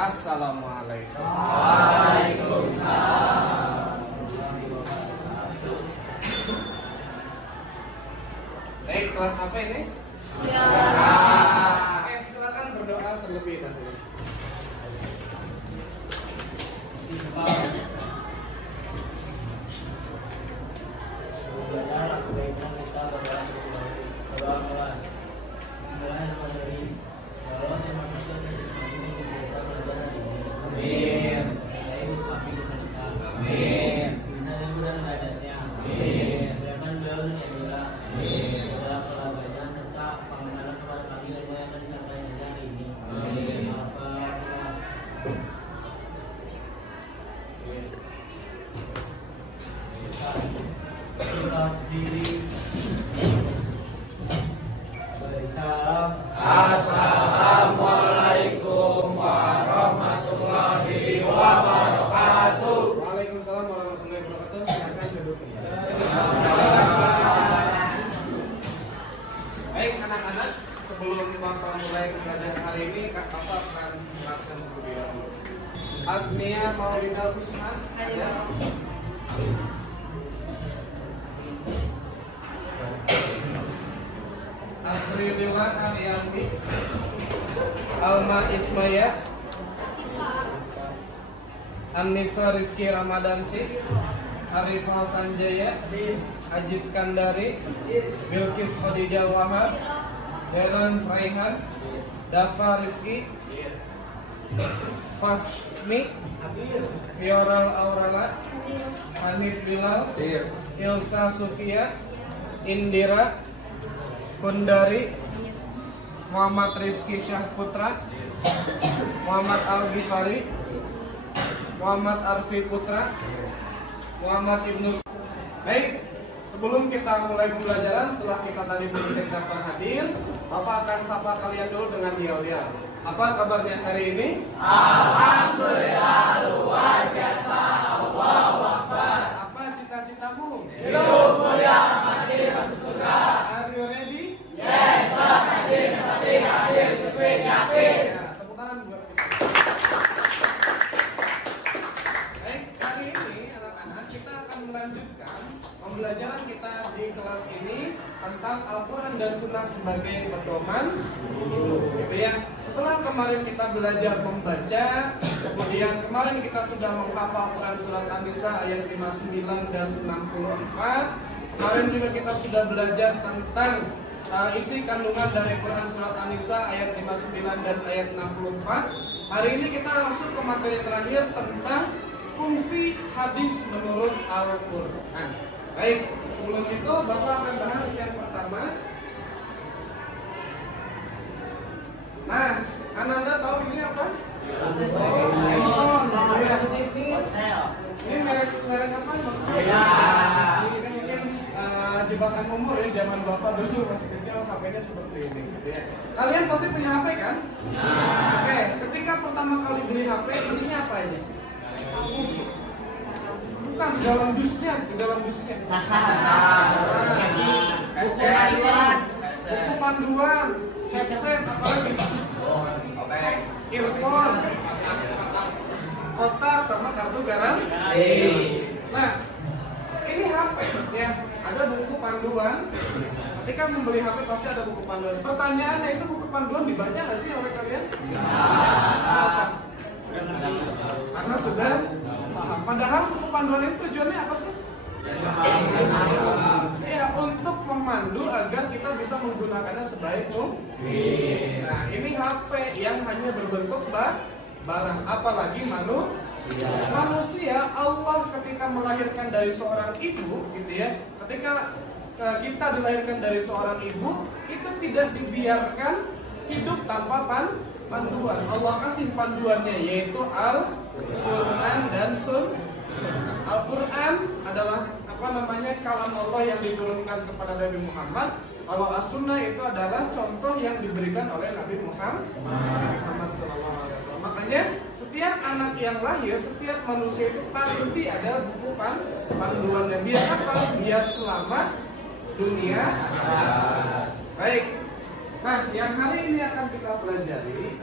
Assalamualaikum. Waalaikumsalam. Baik, kelas apa ini? Ya. Oke, silakan berdoa terlebih dahulu. Assalamualaikum warahmatullahi wabarakatuh. Waalaikumsalam warahmatullahi wabarakatuh. Silakan duduk. Baik anak-anak, sebelum Bapak mulai pembelajaran hari ini, Kak Papa akan melakukan terlebih dahulu. Agnia Maulida Husna. Asri Lila Ariyanti, Alma Ismaya, Annisa Rizky Ramadanti, Arifal Sanjaya, Haji Skandari, Bilkis Khadijah Wahab, Darren Raihan, Dafa Rizky, Fahmi, Fioral Aurala, Hanif Bilal, Ilsa Sufia, Indira, Kundari, Muhammad Rizky Syahputra, Muhammad Al-Ghifari, Muhammad Arfi Putra, Muhammad Ibnu. Baik, sebelum kita mulai pembelajaran, setelah kita tadi berbincang daftar hadir, Bapak akan sapa kalian dulu dengan yel-yel. Apa kabarnya hari ini? Alhamdulillah luar biasa. Allahu Akbar. Apa cita-citamu? Hidup mulia mati masuk surga. Are you ready? Yes, hadir sesuai yakin. Ya, tepuk tangan buat kita. Baik, kali ini anak-anak kita akan melanjutkan pembelajaran kita di kelas ini tentang Al-Quran dan Sunnah sebagai pedoman gitu ya. Setelah kemarin kita belajar membaca, kemudian kemarin kita sudah menghafal Quran surat An-Nisa ayat 59 dan 64. Kemarin juga kita sudah belajar tentang isi kandungan dari Quran surat An-Nisa ayat 59 dan ayat 64. Hari ini kita langsung ke materi terakhir tentang fungsi hadis menurut Al-Quran. Baik, sebelum itu Bapak akan bahas yang pertama. Nah, Ananda tahu ini apa? iPhone. Ini merek apa? Ya. Ini kan mungkin jebakan umur ya, zaman Bapak dulu masih kecil HP-nya seperti ini gitu ya. Kalian pasti punya HP kan? Ya. Oke, ketika pertama kali beli HP isinya apa ini? Bukan di dalam dusnya, buku panduan, headset, apa lagi? Earphone, kotak sama kartu garansi. Nah, ini HP ya, ada buku panduan. Ketika membeli HP pasti ada buku panduan. Pertanyaannya, itu buku panduan dibaca nggak sih oleh kalian? Kenapa? Karena sudah paham. Padahal buku panduan itu tujuannya apa sih? Ya, untuk memandu agar kita bisa menggunakannya sebaik mungkin. Nah, ini HP yang hanya berbentuk barang, apalagi manusia. Allah ketika melahirkan dari seorang ibu, gitu ya. Ketika kita dilahirkan dari seorang ibu, itu tidak dibiarkan hidup tanpa panduan. Allah kasih panduannya, yaitu Al-Quran dan Sunnah. Al-Quran adalah kalam Allah yang diturunkan kepada Nabi Muhammad. Kalau As-Sunnah itu adalah contoh yang diberikan oleh Nabi Muhammad SAW. Makanya setiap anak yang lahir, setiap manusia itu pasti ada buku panduannya. Biar apa? Biar selamat dunia. Baik. Nah, yang hari ini akan kita pelajari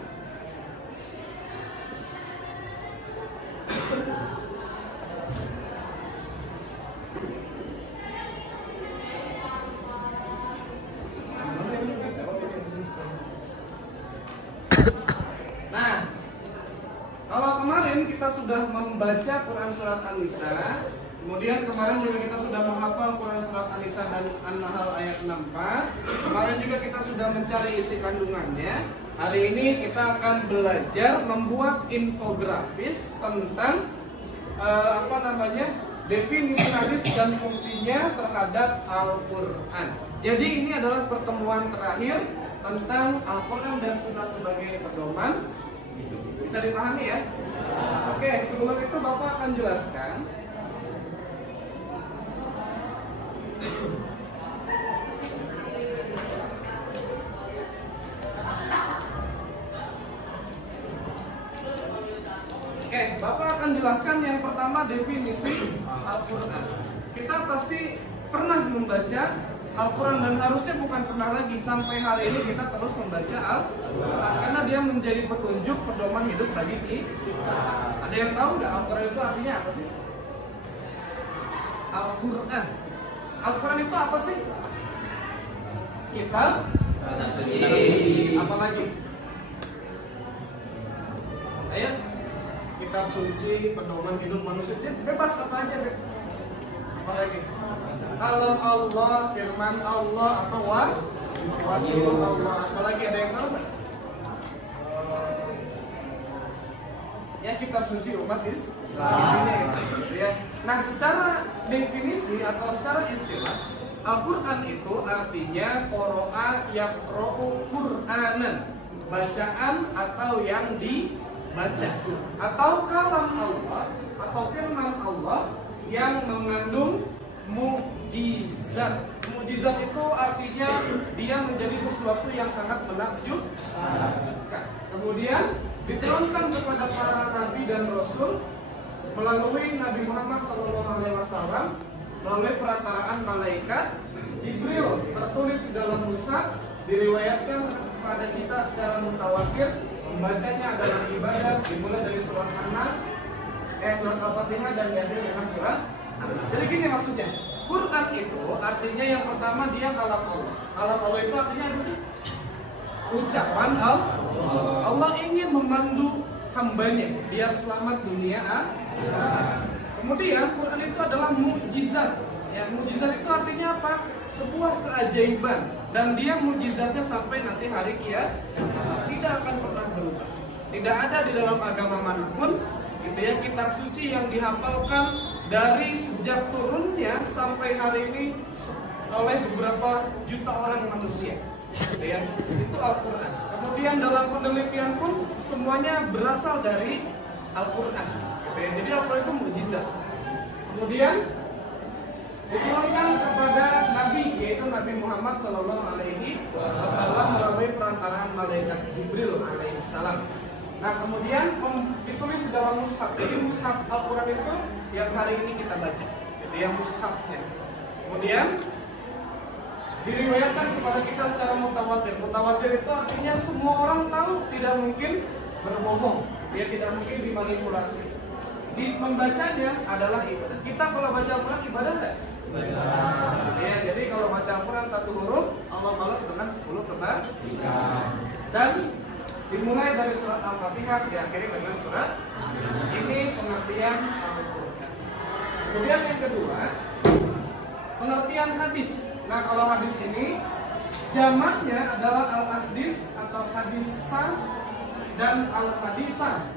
kita sudah membaca Quran surat An-Nisa. Kemudian kemarin juga kita sudah menghafal Quran surat An-Nisa dan An-Nahl ayat 64. Kemarin juga kita sudah mencari isi kandungannya. Hari ini kita akan belajar membuat infografis tentang definisi hadis dan fungsinya terhadap Al-Quran. Jadi ini adalah pertemuan terakhir tentang Al-Quran dan Sunnah sebagai pedoman. Bisa dipahami ya? Oke, sebelum itu Bapak akan jelaskan. Oke, Bapak akan jelaskan yang pertama definisi Al-Quran. Kita pasti pernah membaca Al-Quran dan harusnya bukan pernah lagi, sampai hari ini kita terus membaca Al-Quran karena dia menjadi petunjuk pedoman hidup bagi kita. Ada yang tahu nggak Al-Quran itu artinya apa sih? Al-Quran. Al-Quran itu apa sih? Kitab suci. Apa lagi? Ayo. Kitab suci, pedoman hidup manusia. Bebas apa aja, apa lagi? Kalau Allah, firman Allah atau wahyu Allah. Apalagi ada yang tahu nggak? Ya, kitab suci umat Islam. Ya. Nah, secara definisi atau secara istilah, Al-Quran itu artinya qoro'a yaqra'u Qur'anan, bacaan atau yang dibaca, atau kalam Allah atau firman Allah yang mengandung mukjizat. Mukjizat itu artinya dia menjadi sesuatu yang sangat menakjubkan. Kemudian diturunkan kepada para nabi dan rasul melalui Nabi Muhammad SAW melalui perantaraan malaikat Jibril, tertulis di dalam mushaf, diriwayatkan kepada kita secara mutawatir. Membacanya adalah ibadah, dimulai dari surat An-Nas, surat Al-Fatihah dan diakhiri dengan surat An-Nas. Jadi gini maksudnya, Quran itu artinya yang pertama dia kalam Allah. Kalam Allah itu artinya apa sih? Ucapan Allah. Allah ingin memandu hambanya biar selamat dunia akhirat. Kemudian Quran itu adalah mukjizat. Ya, mukjizat itu artinya apa? Sebuah keajaiban, dan dia mukjizatnya sampai nanti hari kiamat tidak akan pernah berubah. Tidak ada di dalam agama manapun gitu ya, kitab suci yang dihafalkan dari sejak turunnya sampai hari ini oleh beberapa juta orang manusia. Gitu ya. Itu Al-Quran. Kemudian dalam penelitian pun semuanya berasal dari Al-Quran. Gitu ya. Jadi Al-Quran itu mukjizat. Kemudian diturunkan kepada Nabi, yaitu Nabi Muhammad SAW melalui perantaraan malaikat Jibril alaihissalam. Nah, kemudian ditulis di dalam mushaf. Jadi mushaf Al-Quran itu yang hari ini kita baca, itu yang mushafnya. Kemudian diriwayatkan kepada kita secara mutawatir. Mutawatir itu artinya semua orang tahu, tidak mungkin berbohong, dia tidak mungkin dimanipulasi. Membacanya adalah ibadah. Kita kalau baca Al-Quran ibadah nggak? Ya, jadi kalau baca Al-Quran satu huruf, Allah balas dengan 10 kebaikan. Dan dimulai dari surat Al-Fatihah, diakhiri dengan surat. Ini pengertian Al-Quran. Kemudian yang kedua, pengertian hadis. Nah, kalau hadis ini jamaknya adalah al-hadis atau hadisan dan al-hadisan,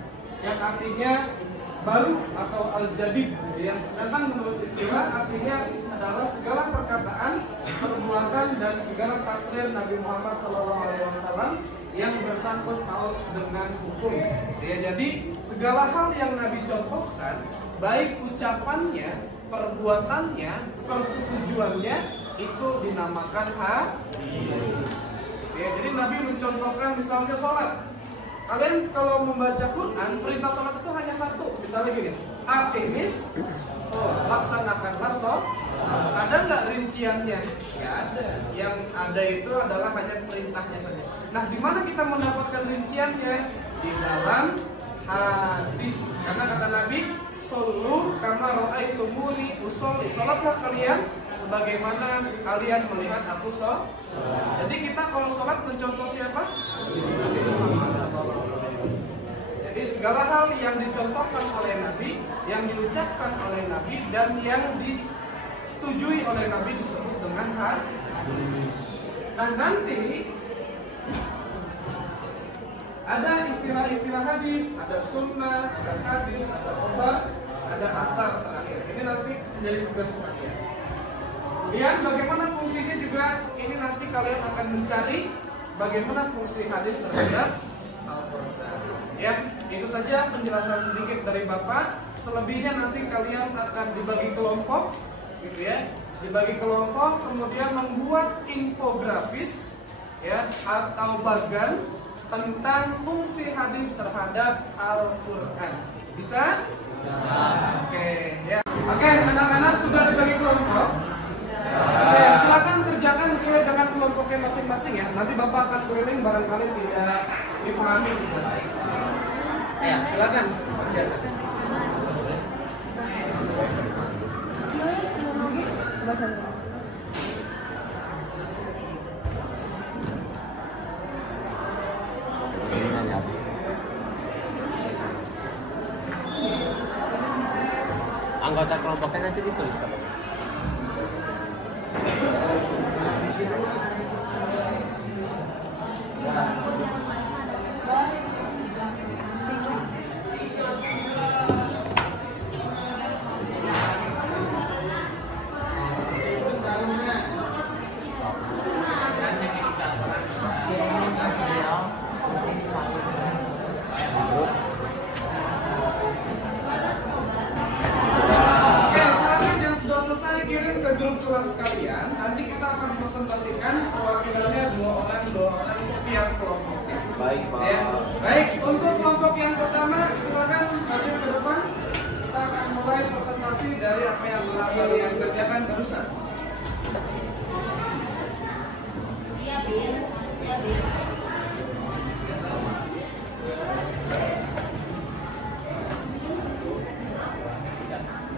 yang artinya baru atau al-jadid. Yang sedangkan menurut istilah artinya adalah segala perkataan, perbuatan dan segala takrir Nabi Muhammad SAW yang bersangkut paut dengan hukum. Ya, jadi segala hal yang Nabi contohkan, baik ucapannya, perbuatannya, persetujuannya, itu dinamakan hadis. Ya, jadi Nabi mencontohkan misalnya sholat. Kalian kalau membaca Quran, perintah sholat itu hanya satu. Misalnya gini, aqimis sholat, laksanakanlah sholat. Ada nggak rinciannya? Nggak ada. Yang ada itu adalah hanya perintahnya saja. Nah, di mana kita mendapatkan rinciannya? Di dalam hadis. Karena kata Nabi, "Shollu kama ra'aitumuni usolli." Sholatlah kalian sebagaimana kalian melihat aku sholat. Jadi kita kalau sholat mencontoh siapa? Jadi segala segala hal yang dicontohkan oleh Nabi, yang diucapkan oleh Nabi, dan yang disetujui oleh Nabi disebut dengan hadis. Nah nanti ada istilah-istilah hadis, ada sunnah, ada hadis, ada khobar, ada athar terakhir. Ini nanti menjadi tugas kalian. Kemudian bagaimana fungsinya juga, ini nanti kalian akan mencari bagaimana fungsi hadis terhadap Al-Quran. Ya, itu saja penjelasan sedikit dari Bapak. Selebihnya nanti kalian akan dibagi kelompok, gitu ya. Dibagi kelompok, kemudian membuat infografis, ya, atau bagan tentang fungsi hadis terhadap Al-Quran. Bisa? Bisa. Oke, ya. Oke, anak-anak sudah dibagi kelompok. Oke, silakan kerjakan sesuai dengan kelompoknya masing-masing ya. Nanti Bapak akan keliling, barangkali tidak dipahami. Ya, silakan kerjakan. Anggota kelompoknya nanti ditulis kalau kelas kalian, nanti kita akan presentasikan perwakilannya dua orang tiap kelompoknya. baik Pak. Ya. Baik, untuk kelompok yang pertama silakan maju ke depan. Kita akan mulai presentasi dari apa yang telah kalian kerjakan barusan.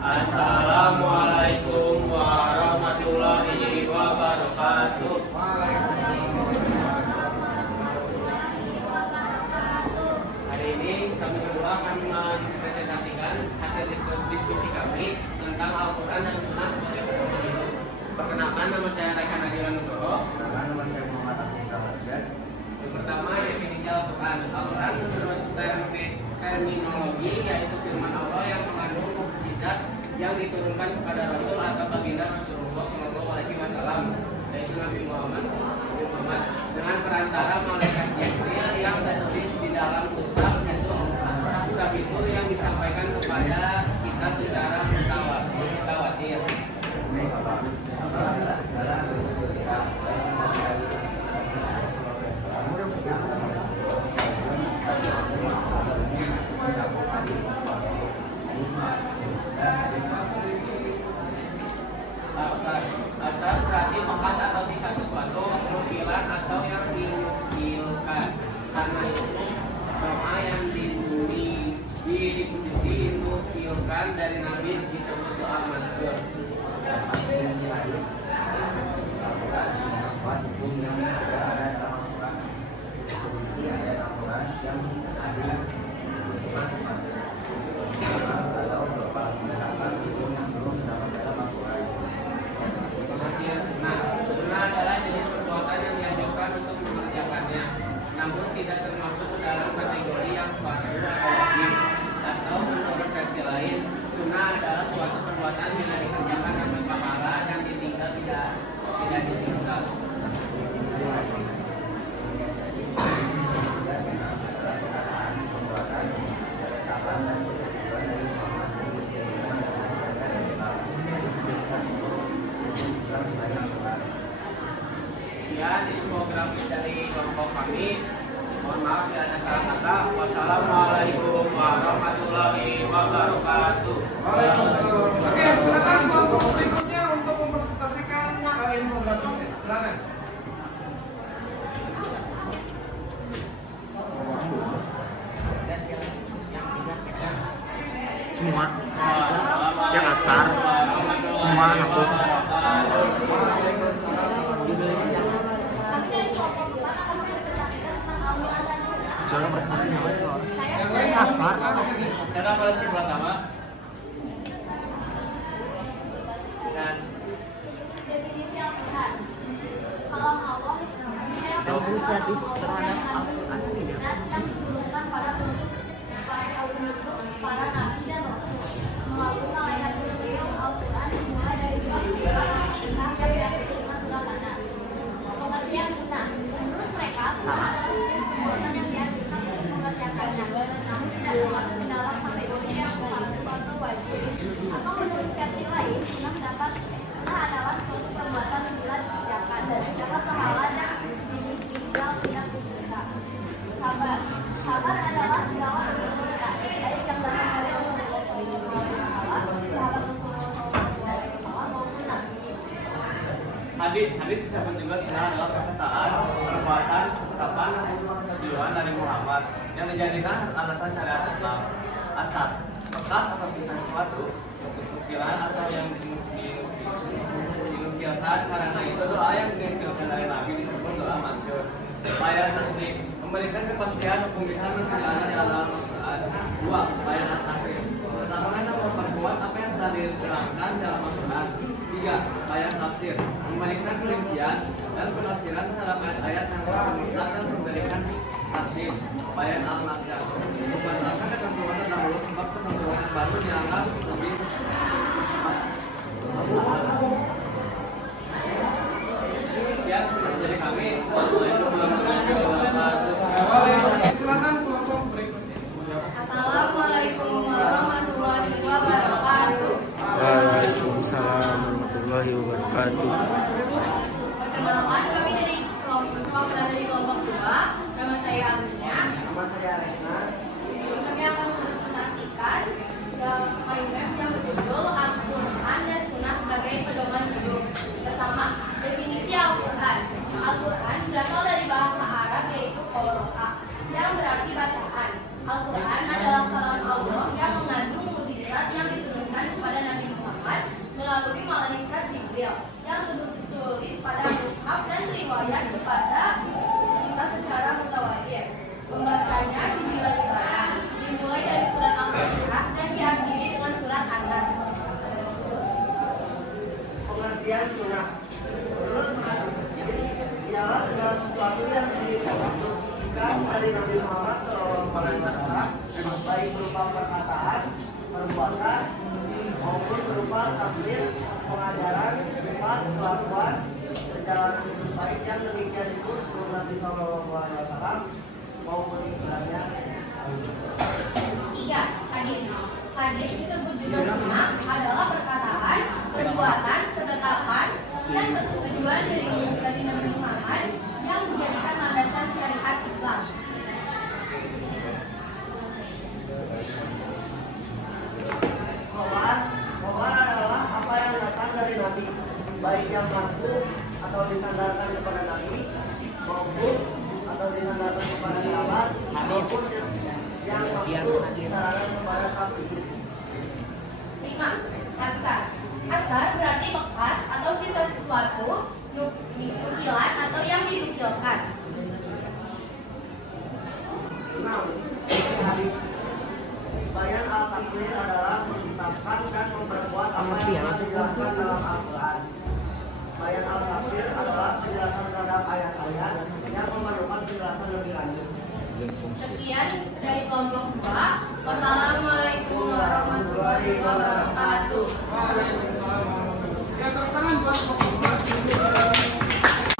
Assalamualaikum warahmatullahi wabarakatuh. Hari ini kami berdua akan mempresentasikan hasil diskusi kami tentang Al-Quran dan Sunnah sebagai pedoman hidup. Perkenalkan, nama saya Raihan Adila Nugroho. Yang pertama, definisi Al-Quran. Al-Quran menurut terminologi yaitu firman Allah yang mengandung mukjizat yang diturunkan kepada Rasul atau baginda Rasulullah SAW, yaitu Nabi Muhammad dengan perantara malaikat Jibril yang tertulis di dalam Mushaf, yaitu Mushaf itu yang disampaikan kepada kita secara mutawatir. Asal berarti bekas atau sisa sesuatu, nukilan atau yang dinukilkan. Karena itu doa yang dinukilkan dari Nabi disebut doa mansur. Sunnah adalah jenis perbuatan yang dianjurkan untuk mengerjakannya, namun tidak termasuk dalam kategori yang fardu atau wajib. Atau menurut versi lain, sunnah adalah suatu perbuatan yang dikerjakan dengan pahala dan ditinggal tidak ditinggal. Sekian infografis dari kelompok kami. Mohon maaf ya ada salah kata. Wassalamualaikum warahmatullahi wabarakatuh. Waalaikumsalam. Oke, silakan kelompok berikutnya untuk mempresentasikan infografisnya. Silakan. Semua yang atsar, semua aku. Cara presentasinya apa itu? Yang lain Cara presentasi pertama. Dan definisi Al-Quran. Kalau Allah terhadap Al-Quran yang diturunkan pada para nabi dan rasul melalui malaikat Jibril. Al-Quran dimulai dari surat Al-Fatihah dan diakhiri dengan surat An-Nas. Pengertian sunnah. Menurut mereka, sunnah adalah jenis perbuatan yang dianjurkan untuk mengerjakannya, namun tidak termasuk ke dalam kategori yang fardu atau wajib. Atau menurut versi lain, sunnah adalah suatu perbuatan yang dilakukan dapat pahala dan ditinggal tidak bisa. Sabar adalah segala bentuk cinta, baik yang datang dari Rasulullah SAW, sahabat Rasulullah SAW maupun Nabi. Hadis disebut juga sunnah adalah perkataan, perbuatan, ketetapan, tujuan dari Muhammad yang dijadikan alasan syariat Islam. Asal, bekas atau sisa sesuatu, nukilan atau yang dinukilkan karena itu doa yang dinukilkan dari Nabi disebut doa mansur. Bayan tasdik, memberikan kepastian hukum bisa mensilakan di dalam Al-Quran. 2. Bayan at-tasrif, pertama memperkuat apa yang telah diterangkan dalam Al-Quran. 3. Bayan tafsir, memberikan perincian dan penafsiran terhadap ayat-ayat yang mutlak dan memberikan tafsir. Bayan al-nasyar, membatalkan ketentuan terdahulu sebab ketentuan yang baru dianggap lebih demikian dari kami. Silakan kelompok berikutnya. Assalamualaikum warahmatullahi wabarakatuh. Waalaikumsalam warahmatullahi wabarakatuh. Perkenalkan, kami dari kelompok 2. Nama saya Aminya. Nama saya Resna. Kami akan mempresentasikan poem yang berjudul Al-Quran dan Sunnah sebagai pedoman hidup. Pertama, definisi Al-Quran. Al-Quran berasal dari bahasa Arab yaitu qoro'a, yang berarti bacaan. Al-Quran adalah kalam Allah yang mengandung mukjizat yang diturunkan kepada Nabi Muhammad melalui malaikat Jibril yang ditulis pada mushaf dan riwayat kepada kita secara mutawatir. Membacanya dinilai ibadah, dimulai dari surat Al-Fatihah dan diakhiri dengan surat An-Nas. Pengertian sunnah. Menurut ialah segala sesuatu yang ditunjukkan dari Nabi Muhammad SAW, baik berupa perkataan, perbuatan, maupun berupa tafsir, pengajaran, sifat, kelakuan, perjalanan hidup baik yang demikian itu sebelum Nabi SAW maupun istilahnya. 3. Hadis. Hadis disebut juga sunnah adalah perkataan, perbuatan, ketetapan, dan persetujuan dari Nabi Muhammad yang menjadikan landasan syariat Islam. Khobar adalah apa yang datang dari Nabi, baik yang marfu atau disandarkan kepada Nabi, maupun atau disandarkan kepada sahabat, maupun yang marfu disandarkan kepada sahabat. 5. Asar. Asar berarti bekas atau sisa sesuatu, nukilan atau yang dinukilkan. 6. Hadis. Bayan al-takdir adalah menetapkan dan memperkuat apa yang telah dijelaskan dalam Al-Quran. Bayan al-takdir adalah penjelasan terhadap ayat-ayat yang memerlukan penjelasan lebih lanjut. Sekian dari kelompok 2. Wassalamualaikum warahmatullahi wabarakatuh. Waalaikumsalam. Ya, tepuk tangan buat kelompok 2.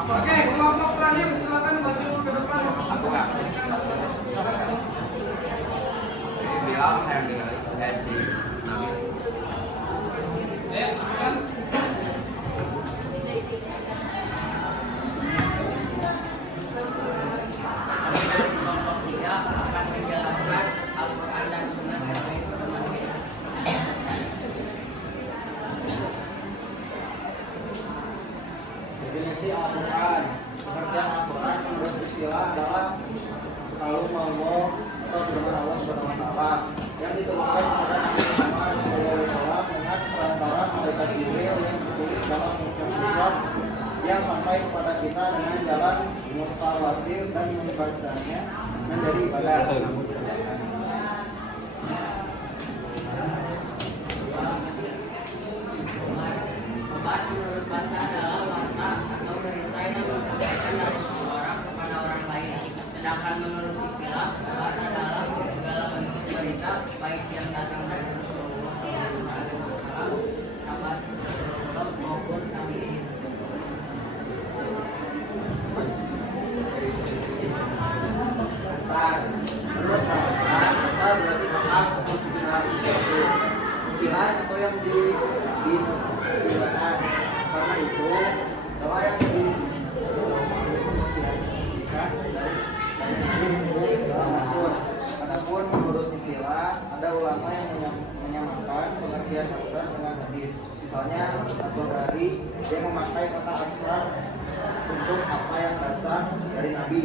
Oke, kelompok terakhir silakan maju ke depan. Aku nggak. Bilang saya dengar versi Nabi. Silakan. Kelompok 3 akan menjelaskan Al-Quran dan Sunnah sebagai pedoman hidup. Definisi Al-Quran. Pengertian Al-Quran menurut istilah adalah kalung Allah atau firman Allah Subhanahu wa taala yang diturunkan kepada Nabi Muhammad SAW dengan perantara malaikat Jibril yang tertulis dalam surat yang sampai kepada kita dengan jalan mutawatir dan membacanya menjadi ibadah. Obat menurut bahasa adalah warta atau berita yang disampaikan dari seseorang kepada orang lain. Sedangkan menurut istilah, obat adalah segala bentuk berita baik yang datang dari Rasulullah SAW, sahabat Rasulullah maupun tabi'in. Menurut bahasa berarti hak ukilan atau yang digunakan. Karena itu bahwa yang disebut dalam maksud. Adapun menurut istilah ada ulama yang menyamakan pengertian maksud dengan hadis. Misalnya atau dari dia memakai kata asal untuk apa yang datang dari Nabi.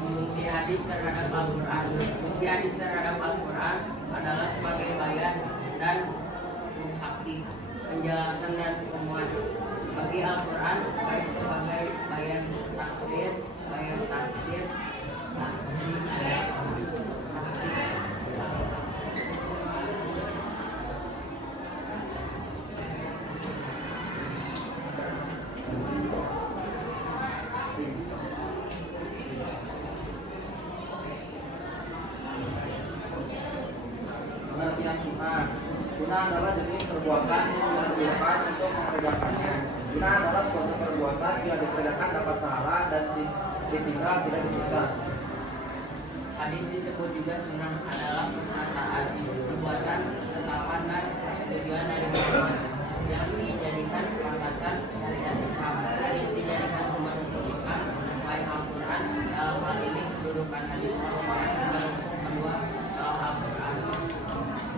Fungsi hadis terhadap Al-Quran. Fungsi hadis terhadap Al-Quran adalah sebagai bayan dan hakik, penjelasan dan penguat bagi Al-Quran, baik sebagai bayan takdir, bayan tafsir, pengertian sunnah. Sunnah adalah jenis perbuatan yang dilakukan untuk mengerjakannya. Sunnah adalah suatu perbuatan yang dikerjakan dapat pahala dan ditinggal tidak disiksa. Hadis disebut juga sunnah adalah perkataan, perbuatan, ketetapan dan persetujuan dari Muhammad yang dijadikan landasan syariat Islam. Hadis dijadikan sumber untuk Islam, baik Al-Quran. Dalam hal ini kedudukan hadis merupakan kedua setelah Al-Quran.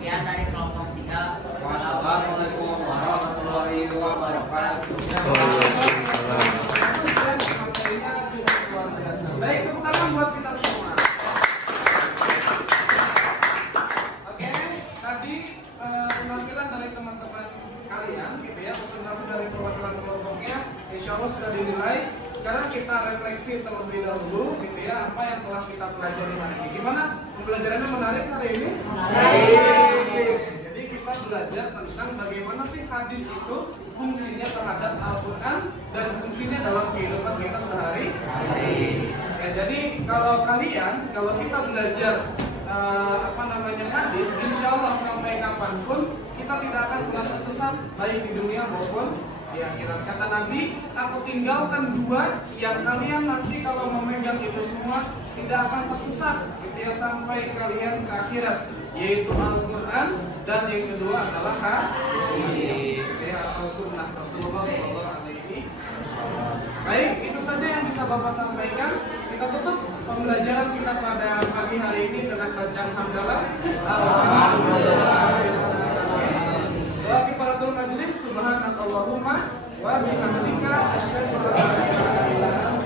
Sekian dari kelompok 3. Wassalamualaikum warahmatullahi wabarakatuh. Waalaikumsalam. Materinya cukup luar biasa. Baik, tepuk tangan buat kita semua. Oke, tadi penampilan dari teman-teman kalian, gitu ya, presentasi dari perwakilan kelompoknya, insya Allah sudah dinilai. Sekarang kita refleksi terlebih dahulu, gitu ya, apa yang telah kita pelajari hari ini. Gimana? Pembelajarannya menarik hari ini? Menarik. Jadi kita belajar tentang bagaimana sih hadis itu fungsinya terhadap Al-Quran dan fungsinya dalam kehidupan kita sehari-hari. Ya, jadi kalau kita belajar hadis, insya Allah sampai kapanpun kita tidak akan pernah tersesat baik di dunia maupun di akhirat. Kata Nabi, aku tinggalkan dua yang kalian nanti kalau memegang itu semua tidak akan tersesat, gitu ya, sampai kalian ke akhirat, yaitu Al-Quran dan yang kedua adalah hadis, gitu ya, atau sunnah Rasulullah SAW. Baik, itu saja yang bisa Bapak sampaikan. Kita tutup pembelajaran kita pada pagi hari ini dengan bacaan hamdalah. Alhamdulillah. Wa kifaratul majlis subhanakallahumma wa bihamdika asyhadu an la ilaha illa anta